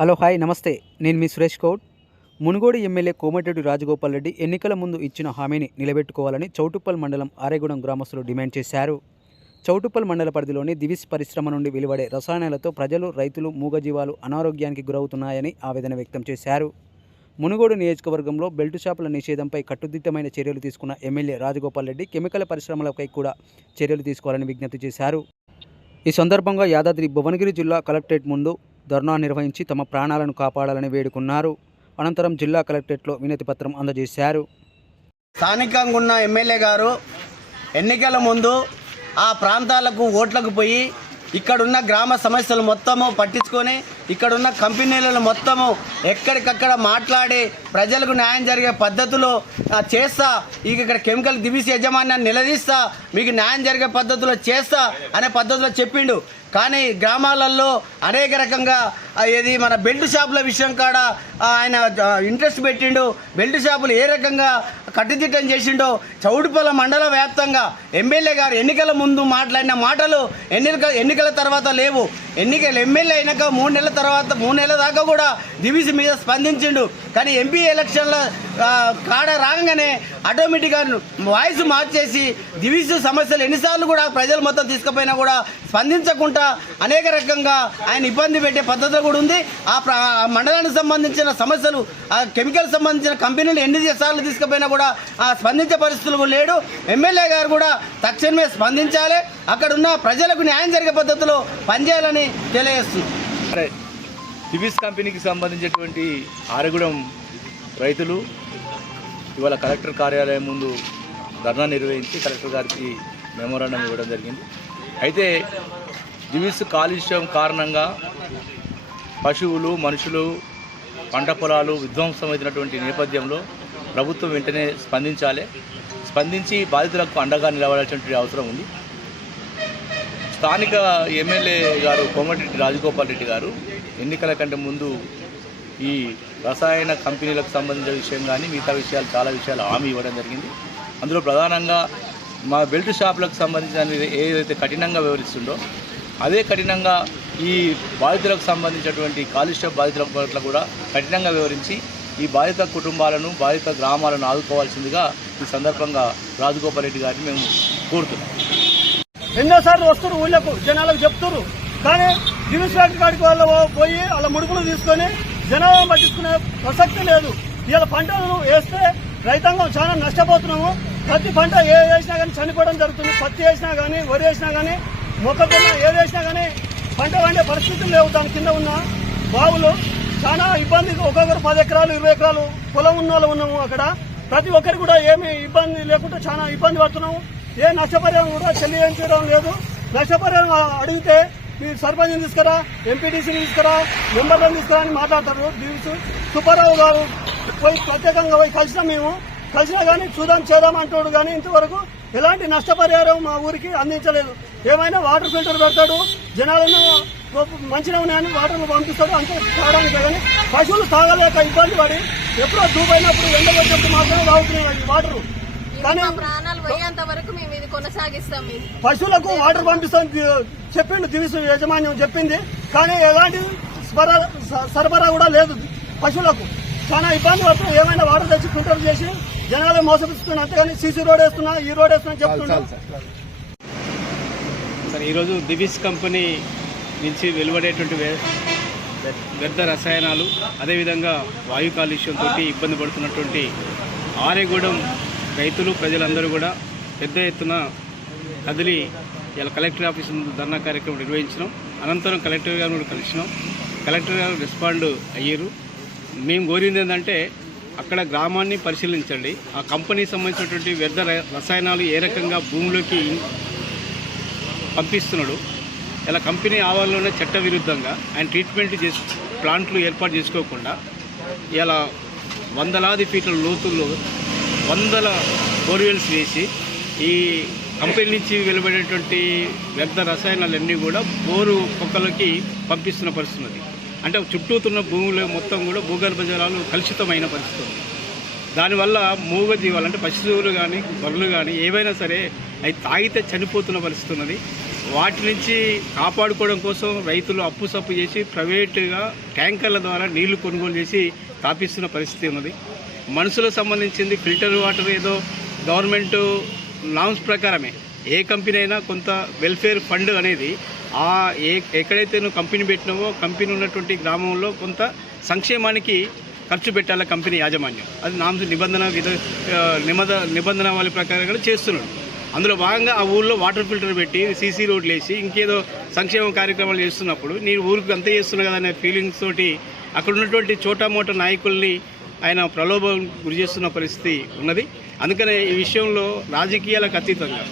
Hello hi నమస్తే. నేను మీ సురేష్ గౌడ్. మునుగోడు ఎమ్మెల్యే కోమటిరెడ్డి రాజగోపాల్ రెడ్డి ఎన్నికల ముందు ఇచ్చిన హామీని నిలబెట్టుకోవాలని చౌటుప్పల్ మండలం ఆరేగూడెం గ్రామస్తులు డిమాండ్ చేశారు. చౌటుప్పల్ మండల పరిధిలోని దివిస్ పరిశ్రమ నుండి వెలువడే రసాయనాలతో ప్రజలు రైతులు మూగజీవాలు అనారోగ్యానికి గురవుతున్నాయని ఆవేదన వ్యక్తం చేశారు. మునుగోడు నియోజకవర్గంలో బెల్టు షాపుల నిషేధంపై కట్టుదిట్టమైన చర్యలు తీసుకున్న ఎమ్మెల్యే రాజగోపాల్ రెడ్డి కెమికల్ పరిశ్రమలపై కూడా చర్యలు తీసుకోవాలని విజ్ఞప్తి చేశారు. ఈ సందర్భంగా యాదాద్రి భువనగిరి జిల్లా కలెక్టరేట్ ముందు ధర్నా నిర్వహించి తమ ప్రాణాలను కాపాడాలని వేడుకున్నారు. అనంతరం జిల్లా కలెక్టరేట్లో వినతి పత్రం అందజేశారు. స్థానికంగా ఉన్న ఎమ్మెల్యే గారు ఎన్నికల ముందు ఆ ప్రాంతాలకు ఓట్లకు పోయి ఇక్కడున్న గ్రామ సమస్యలు మొత్తము పట్టించుకొని ఇక్కడున్న కంపెనీలను మొత్తము ఎక్కడికక్కడ మాట్లాడి ప్రజలకు న్యాయం జరిగే పద్ధతిలో చేస్తా. ఇక ఇక్కడ కెమికల్ దివిసి యజమాన్యాన్ని నిలదీస్తా. మీకు న్యాయం జరిగే పద్ధతిలో చేస్తా అనే పద్ధతిలో చెప్పిండు. కానీ గ్రామాలలో అనేక రకంగా ఇది ఏది మన బెల్ట్ షాపుల విషయం కాడ ఆయన ఇంట్రెస్ట్ పెట్టిండు. బెల్ట్ షాపులు ఏ రకంగా కట్టుదిట్టం చేసిండో చౌడుపల్ల మండల వ్యాప్తంగా ఎమ్మెల్యే గారు ఎన్నికల ముందు మాట్లాడిన మాటలు ఎన్నికల ఎన్నికల తర్వాత లేవు. ఎన్నికలు ఎమ్మెల్యే అయినాక మూడు నెలల తర్వాత మూడు నెలల దాకా కూడా దివిసి మీద స్పందించిండు. కానీ ఎంపీ ఎలక్షన్ల కాడ రాగానే ఆటోమేటిక్గా వాయిస్ మార్చేసి దివిసి సమస్యలు ఎన్నిసార్లు కూడా ప్రజలు మొత్తం తీసుకుపోయినా కూడా స్పందించకుండా అనేక రకంగా ఆయన ఇబ్బంది పెట్టే పద్ధతులు కూడా ఉంది. ఆ మండలానికి సంబంధించిన సమస్యలు ఆ కెమికల్ సంబంధించిన కంపెనీలు ఎన్ని సార్లు తీసుకుపోయినా కూడా ఆ స్పందించే పరిస్థితులు లేడు. ఎమ్మెల్యే గారు కూడా తక్షణమే స్పందించాలి. అక్కడున్న ప్రజలకు న్యాయం జరిగే పద్ధతిలో పనిచేయాలని తెలియజేస్తుంది. దివిస్ కంపెనీకి సంబంధించినటువంటి ఆరుగుడం రైతులు ఇవాళ కలెక్టర్ కార్యాలయం ముందు ధర్నా నిర్వహించి కలెక్టర్ గారికి మెమోరాండం ఇవ్వడం జరిగింది. అయితే దివిస్ కాలుష్యం కారణంగా పశువులు మనుషులు పంట పొలాలు విధ్వంసమైనటువంటి నేపథ్యంలో ప్రభుత్వం వెంటనే స్పందించాలి. స్పందించి బాధితులకు అండగా నిలబడాల్సినటువంటి అవసరం ఉంది. స్థానిక ఎమ్మెల్యే గారు కోమటిరెడ్డి రాజగోపాల్ రెడ్డి గారు ఎన్నికల కంటే ముందు ఈ రసాయన కంపెనీలకు సంబంధించిన విషయం కానీ మిగతా విషయాలు చాలా విషయాలు హామీ ఇవ్వడం జరిగింది. అందులో ప్రధానంగా మా బెల్ట్ షాపులకు సంబంధించిన ఏదైతే కఠినంగా వివరిస్తుందో అదే కఠినంగా ఈ బాధితులకు సంబంధించినటువంటి కాలుష్య బాధితుల పట్ల కూడా కఠినంగా వివరించి ఈ బాధిత కుటుంబాలను బాధిత గ్రామాలను ఆదుకోవాల్సిందిగా ఈ సందర్భంగా రాజగోపాల్ రెడ్డి గారిని మేము కోరుతున్నాం. ఎన్నోసార్లు వస్తారు ఊళ్ళకు జనాలకు చెప్తారు కానీ దివిస్ కాడికి వాళ్ళు పోయి వాళ్ళ ముడుపులు తీసుకొని జనాభా పట్టించుకునే ప్రసక్తి లేదు. ఇలా పంటలను వేస్తే రైతాంగం చాలా నష్టపోతున్నాము. ప్రతి పంట ఏ వేసినా కానీ చనిపోవడం జరుగుతుంది. పత్తి వేసినా కానీ వరి వేసినా కానీ మొక్కజొన్న ఏది వేసినా కానీ పంట పండే పరిస్థితులు లేవు. దాని కింద ఉన్న బావులు చాలా ఇబ్బంది ఒక్కొక్కరు పది ఎకరాలు ఇరవై ఎకరాలు పొలం ఉన్న వాళ్ళు ఉన్నాము అక్కడ. ప్రతి ఒక్కరు కూడా ఏమి ఇబ్బంది లేకుండా చాలా ఇబ్బంది పడుతున్నాము. ఏ నష్టపరిహారం కూడా చెల్లించడం లేదు. నష్టపరిహారం అడిగితే మీ సర్పంచ్ని తీసుకురా ఎంపీటీసీని తీసుకురా మెంబర్లను తీసుకురా అని మాట్లాడతారు. దీనికి సుబ్బారావు గారు పోయి ప్రత్యేకంగా పోయి కలిసినా మేము. కలిసినా కానీ చూద్దాం చేద్దాం అంటాడు కానీ ఇంతవరకు ఎలాంటి నష్టపరిహారం మా ఊరికి అందించలేదు. ఏమైనా వాటర్ ఫిల్టర్ పెడతాడు జనాలను మంచిగా ఉన్నాయని వాటర్ పంపిస్తాడు అంతే తాగడానికి కానీ పశువులు తాగలేక ఇబ్బంది పడి ఎప్పుడో దూపైనప్పుడు ఎండ వచ్చినప్పుడు మాత్రమే తాగుతున్నాయి వాటర్. ప్రాణాలు పోయేంత వరకు మేము ఇది కొనసాగిస్తాం పశువులకు వాటర్ పంపిస్తాం చెప్పిండు దివిసు యాజమాన్యం చెప్పింది కానీ ఎలాంటి సరఫరా కూడా లేదు పశువులకు. చాలా ఇబ్బంది పడుతుంది ఏమైనా వాటర్ తెచ్చి ఫిల్టర్ చేసి జనాలు మోసపిస్తున్నా అంతేగాని సీసీ రోడ్ వేస్తున్నా ఈ రోడ్ వేస్తున్నా చెప్తున్నా సార్ ఈరోజు దివిస్ కంపెనీ నుంచి వెలువడేటువంటి వ్య- వ్యర్థ రసాయనాలు అదేవిధంగా వాయు కాలుష్యంతో ఇబ్బంది పడుతున్నటువంటి ఆరేగూడెం రైతులు ప్రజలందరూ కూడా పెద్ద ఎత్తున కదిలి ఇలా కలెక్టర్ ఆఫీస్ ముందు ధర్నా కార్యక్రమం నిర్వహించినాం. అనంతరం కలెక్టర్ గారు కూడా కలిసినాం. కలెక్టర్ గారు రెస్పాండ్ అయ్యారు. మేము కోరింది ఏంటంటే అక్కడ గ్రామాన్ని పరిశీలించండి. ఆ కంపెనీకి సంబంధించినటువంటి వ్యర్థ ర- రసాయనాలు ఏ రకంగా భూమిలోకి పంపిస్తున్నాడు. ఇలా కంపెనీ ఆవాల్లోనే చట్ట విరుద్ధంగా ఆయన ట్రీట్మెంట్ చేసి ప్లాంట్లు ఏర్పాటు చేసుకోకుండా ఇలా వందలాది ఫీట్ల లోతుల్లో వందల బోర్వెల్స్ వేసి ఈ కంపెనీ నుంచి వెలువడేటువంటి వ్యర్థ రసాయనాలన్నీ కూడా బోరు పొక్కలకి పంపిస్తున్న పరిస్థితి అంటే చుట్టూతున్న భూములు మొత్తం కూడా భూగర్భ జలాలు కలుషితమైన పరిస్థితి ఉంది. దానివల్ల మూగ జీవాలు అంటే పశువులు కానీ గొర్రెలు కానీ ఏవైనా సరే అవి తాగితే చనిపోతున్న పరిస్థితి ఉన్నది వాటి నుంచి కాపాడుకోవడం కోసం రైతులు అప్పు సప్పు చేసి ప్రైవేటుగా ట్యాంకర్ల ద్వారా నీళ్ళు కొనుగోలు చేసి తాపిస్తున్న పరిస్థితి ఉన్నది. మనుషులకు సంబంధించింది ఫిల్టర్ వాటర్ ఏదో గవర్నమెంట్ నామ్స్ ప్రకారమే. ఏ కంపెనీ అయినా కొంత వెల్ఫేర్ ఫండ్ అనేది ఆ ఏ ఎక్కడైతే నువ్వు కంపెనీ పెట్టినావో కంపెనీ ఉన్నటువంటి గ్రామంలో కొంత సంక్షేమానికి ఖర్చు పెట్టాల కంపెనీ యాజమాన్యం. అది నామ్స్ నిబంధన విధ ఆ, నిబంధన వాళ్ళ ప్రకారంగా చేస్తున్నాడు అందులో భాగంగా ఆ ఊళ్ళో వాటర్ ఫిల్టర్ పెట్టి సీసీ రోడ్లు వేసి ఇంకేదో సంక్షేమ కార్యక్రమాలు చేస్తున్నప్పుడు నేను ఊరికి అంతే చేస్తున్నా కదా అనే ఫీలింగ్స్ తోటి అక్కడ ఉన్నటువంటి చోటామోట నాయకుల్ని ఆయన ప్రలోభం గురి చేస్తున్న పరిస్థితి ఉన్నది. అందుకనే ఈ విషయంలో రాజకీయాలకు అతీతంగా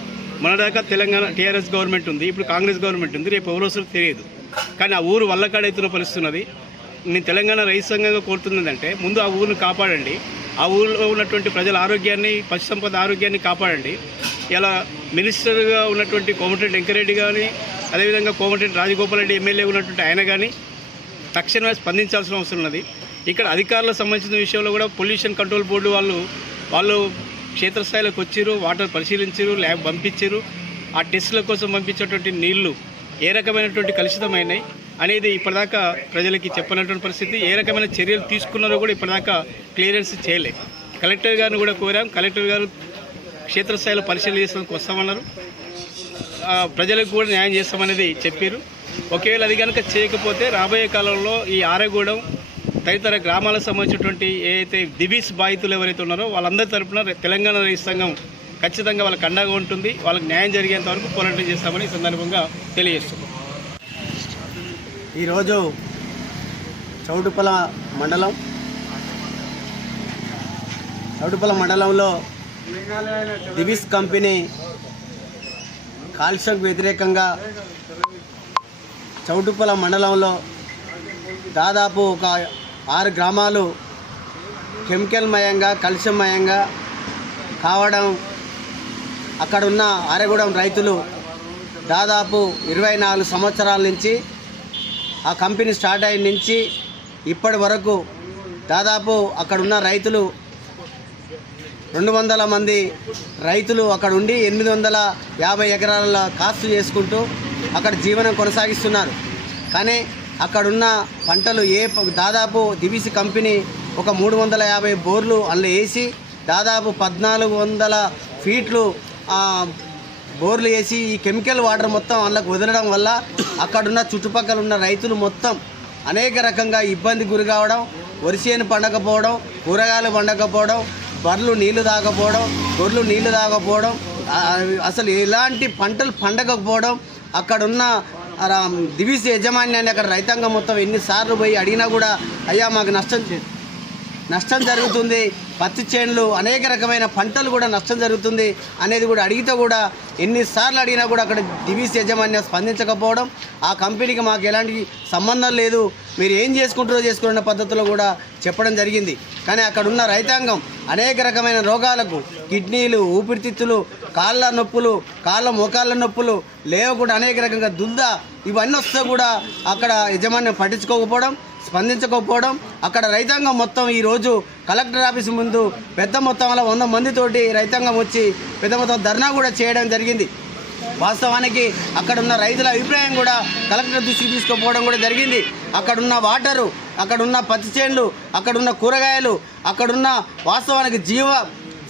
మనదాకా తెలంగాణ టీఆర్ఎస్ గవర్నమెంట్ ఉంది ఇప్పుడు కాంగ్రెస్ గవర్నమెంట్ ఉంది రేపు ఎవరో వస్తారో తెలియదు. కానీ ఆ ఊరు వల్లకాడైతున్న పరిస్థితి ఉన్నది. నేను తెలంగాణ రైతు సంఘంగా కోరుతున్నదంటే ముందు ఆ ఊరిని కాపాడండి. ఆ ఊరిలో ఉన్నటువంటి ప్రజల ఆరోగ్యాన్ని పశు సంపద ఆరోగ్యాన్ని కాపాడండి. ఇలా మినిస్టర్గా ఉన్నటువంటి కోమటిరెడ్డి వెంకరెడ్డి కానీ అదేవిధంగా కోమటిరెడ్డి రాజగోపాల్ రెడ్డి ఎమ్మెల్యే ఉన్నటువంటి ఆయన కానీ తక్షణమే స్పందించాల్సిన అవసరం ఉన్నది. ఇక్కడ అధికారులకు సంబంధించిన విషయంలో కూడా పొల్యూషన్ కంట్రోల్ బోర్డు వాళ్ళు వాళ్ళు క్షేత్రస్థాయిలోకి వచ్చిర్రు వాటర్ పరిశీలించారు ల్యాబ్ పంపించారు ఆ టెస్టుల కోసం పంపించేటువంటి నీళ్ళు ఏ రకమైనటువంటి కలుషితమైనాయి అనేది ఇప్పటిదాకా ప్రజలకి చెప్పనటువంటి పరిస్థితి. ఏ రకమైన చర్యలు తీసుకున్నారో కూడా ఇప్పటిదాకా క్లియరెన్స్ చేయలే. కలెక్టర్ గారిని కూడా కోరాం. కలెక్టర్ గారు క్షేత్రస్థాయిలో పరిశీలన చేసేందుకు వస్తామన్నారు ప్రజలకు కూడా న్యాయం చేస్తామనేది చెప్పారు. ఒకవేళ అది కనుక చేయకపోతే రాబోయే కాలంలో ఈ ఆరగూడెం తదితర గ్రామాలకు సంబంధించినటువంటి ఏదైతే దిబీస్ బాధితులు ఎవరైతే ఉన్నారో వాళ్ళందరి తరపున తెలంగాణ రైతు సంఘం ఖచ్చితంగా వాళ్ళకి అండగా ఉంటుంది. వాళ్ళకి న్యాయం జరిగేంత వరకు పోరాటం చేస్తామని ఈ సందర్భంగా తెలియజేస్తున్నాం. ఈరోజు చౌటుపల మండలం చౌటుపల మండలంలో దివిస్ కంపెనీ కాలుష్యం వ్యతిరేకంగా చౌటుపల మండలంలో దాదాపు ఒక ఆరు గ్రామాలు కెమికల్ మయంగా కలుషమయంగా కావడం అక్కడున్న ఆరగూడెం రైతులు దాదాపు ఇరవై నాలుగు సంవత్సరాల నుంచి ఆ కంపెనీ స్టార్ట్ అయిన నుంచి ఇప్పటి వరకు దాదాపు అక్కడున్న రైతులు రెండు వందల మంది రైతులు అక్కడ ఉండి ఎనిమిది వందల యాభై ఎకరాల కాస్తు చేసుకుంటూ అక్కడ జీవనం కొనసాగిస్తున్నారు. కానీ అక్కడున్న పంటలు ఏ ప- దాదాపు దివిసి కంపెనీ ఒక మూడు వందల యాభై బోర్లు అందులో వేసి దాదాపు పద్నాలుగు వందల ఫీట్లు బోర్లు వేసి ఈ కెమికల్ వాటర్ మొత్తం అందులోకి వదలడం వల్ల అక్కడున్న చుట్టుపక్కల ఉన్న రైతులు మొత్తం అనేక రకంగా ఇబ్బంది గురి కావడం వరిసేను పండకపోవడం కూరగాయలు పండకపోవడం బర్రెలు నీళ్ళు తాగకపోవడం గొర్రెలు నీళ్ళు తాగకపోవడం అసలు ఎలాంటి పంటలు పండగకపోవడం అక్కడున్న ఆ, దివిసి యజమాన్యాన్ని అక్కడ రైతాంగం మొత్తం ఎన్నిసార్లు పోయి అడిగినా కూడా అయ్యా మాకు నష్టం నష్టం జరుగుతుంది. పత్తి చేనులు అనేక రకమైన పంటలు కూడా నష్టం జరుగుతుంది అనేది కూడా అడిగితే కూడా ఎన్నిసార్లు అడిగినా కూడా అక్కడ డివిస్ యజమాన్యం స్పందించకపోవడం ఆ కంపెనీకి మాకు ఎలాంటి సంబంధం లేదు. మీరు ఏం చేసుకుంటారో చేసుకున్న పద్ధతిలో కూడా చెప్పడం జరిగింది. కానీ అక్కడ ఉన్న రైతాంగం అనేక రకమైన రోగాలకు కిడ్నీలు ఊపిరితిత్తులు కాళ్ళ నొప్పులు కాళ్ళ మోకాళ్ళ నొప్పులు లేవకుండా అనేక రకంగా దుద్ద ఇవన్నీ వస్తే కూడా అక్కడ యజమాని పట్టించుకోకపోవడం స్పందించకపోవడం అక్కడ రైతాంగం మొత్తం ఈరోజు కలెక్టర్ ఆఫీస్ ముందు పెద్ద మొత్తంలో వంద మందితోటి రైతాంగం వచ్చి పెద్ద మొత్తం ధర్నా కూడా చేయడం జరిగింది. వాస్తవానికి అక్కడున్న రైతుల అభిప్రాయం కూడా కలెక్టర్ దృష్టికి తీసుకుపోవడం కూడా జరిగింది. అక్కడున్న వాటరు అక్కడున్న పత్తి చేన్లు అక్కడున్న కూరగాయలు అక్కడున్న వాస్తవానికి జీవ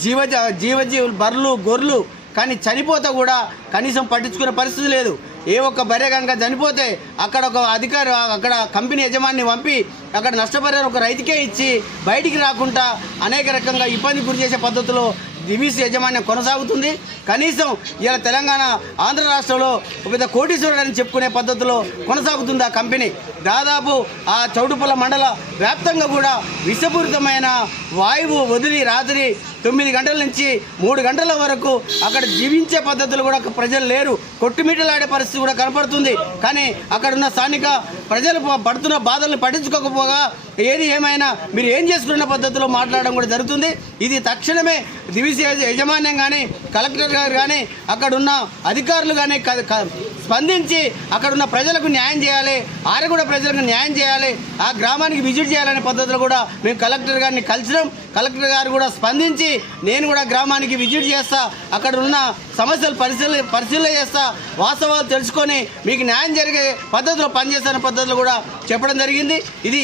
జీవ జీవజీవులు బర్రెలు గొర్రెలు కానీ చనిపోతే కూడా కనీసం పట్టించుకునే పరిస్థితి లేదు. ఏ ఒక్క బర్రె కనుక చనిపోతే అక్కడ ఒక అధికారి అక్కడ కంపెనీ యజమాని పంపి అక్కడ నష్టపరిహారం ఒక రైతుకే ఇచ్చి బయటికి రాకుండా అనేక రకంగా ఇబ్బంది గురి చేసే పద్ధతిలో దివీసీ యాజమాన్యం కొనసాగుతుంది. కనీసం ఇలా తెలంగాణ ఆంధ్ర రాష్ట్రంలో పెద్ద కోటీశ్వరుడు అని చెప్పుకునే పద్ధతిలో కొనసాగుతుంది ఆ కంపెనీ. దాదాపు ఆ చౌటుపల్ల మండల వ్యాప్తంగా కూడా విషపూరితమైన వాయువు వదిలి రాత్రి తొమ్మిది గంటల నుంచి మూడు గంటల వరకు అక్కడ జీవించే పద్ధతులు కూడా ప్రజలు లేరు. కొట్టుమిట్టలాడే పరిస్థితి కూడా కనపడుతుంది. కానీ అక్కడ ఉన్న స్థానిక ప్రజలు పడుతున్న బాధల్ని పట్టించుకోకపోగా ఏది ఏమైనా మీరు ఏం చేసుకున్న పద్ధతిలో మాట్లాడడం కూడా జరుగుతుంది. ఇది తక్షణమే దివిసి యజమాన్యం కానీ కలెక్టర్ గారు కానీ అక్కడున్న అధికారులు కానీ క- స్పందించి అక్కడ ఉన్న ప్రజలకు న్యాయం చేయాలి ఆరగూడ ప్రజలకు న్యాయం చేయాలి ఆ గ్రామానికి విజిట్ చేయాలనే పద్ధతిలో కూడా మేము కలెక్టర్ గారిని కలిసినాం. కలెక్టర్ గారు కూడా స్పందించి నేను కూడా గ్రామానికి విజిట్ చేస్తా అక్కడ ఉన్న సమస్యలు పరిశీలన పరిశీలన చేస్తా వాస్తవాలు తెలుసుకొని మీకు న్యాయం జరిగే పద్ధతిలో పనిచేస్తానే పద్ధతిలో కూడా చెప్పడం జరిగింది. ఇది